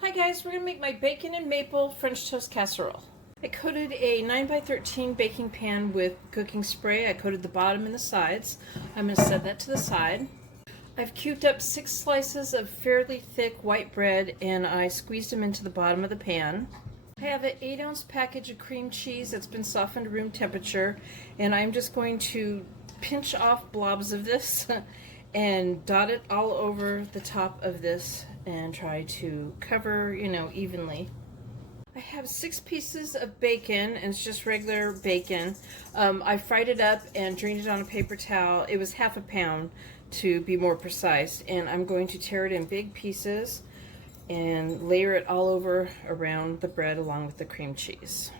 Hi guys, we're going to make my bacon and maple French toast casserole. I coated a 9x13 baking pan with cooking spray. I coated the bottom and the sides. I'm going to set that to the side. I've cubed up 6 slices of fairly thick white bread and I squeezed them into the bottom of the pan. I have an 8-ounce package of cream cheese that's been softened to room temperature, and I'm just going to pinch off blobs of this and dot it all over the top of this and try to cover, evenly. I have 6 pieces of bacon, and it's just regular bacon. I fried it up and drained it on a paper towel. It was half a pound to be more precise, and I'm going to tear it in big pieces and layer it all over around the bread along with the cream cheese.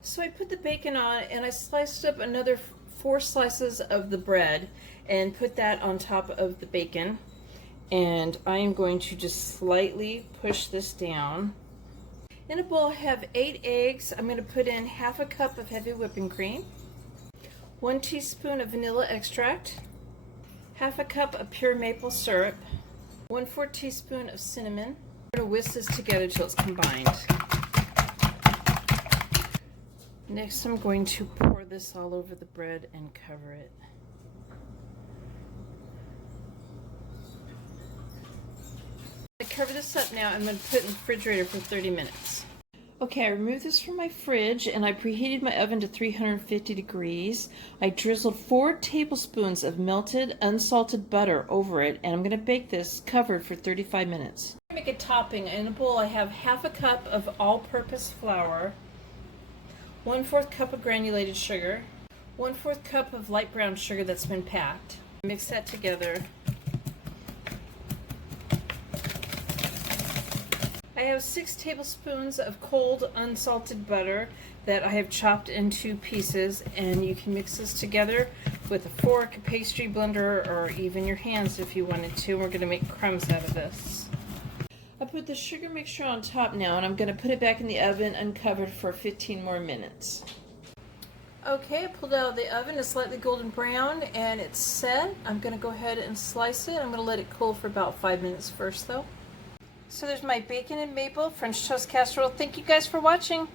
So I put the bacon on and I sliced up another 4 slices of the bread and put that on top of the bacon, and I am going to just slightly push this down. In a bowl I have 8 eggs. I'm going to put in half a cup of heavy whipping cream, 1 teaspoon of vanilla extract, half a cup of pure maple syrup, 1/4 teaspoon of cinnamon. I'm going to whisk this together till it's combined. Next I'm going to pour this all over the bread and cover it. I cover this up now. I'm going to put it in the refrigerator for 30 minutes. Okay, I removed this from my fridge and I preheated my oven to 350 degrees. I drizzled 4 tablespoons of melted unsalted butter over it, and I'm going to bake this covered for 35 minutes. To make a topping, in a bowl I have half a cup of all-purpose flour, 1/4 cup of granulated sugar, 1/4 cup of light brown sugar that's been packed. Mix that together. I have 6 tablespoons of cold unsalted butter that I have chopped into pieces, and you can mix this together with a fork, a pastry blender, or even your hands if you wanted to. We're going to make crumbs out of this. I put the sugar mixture on top now, and I'm going to put it back in the oven uncovered for 15 more minutes. Okay, I pulled it out of the oven. It's slightly golden brown and it's set. I'm going to go ahead and slice it. I'm going to let it cool for about 5 minutes first though. So there's my bacon and maple French toast casserole. Thank you guys for watching.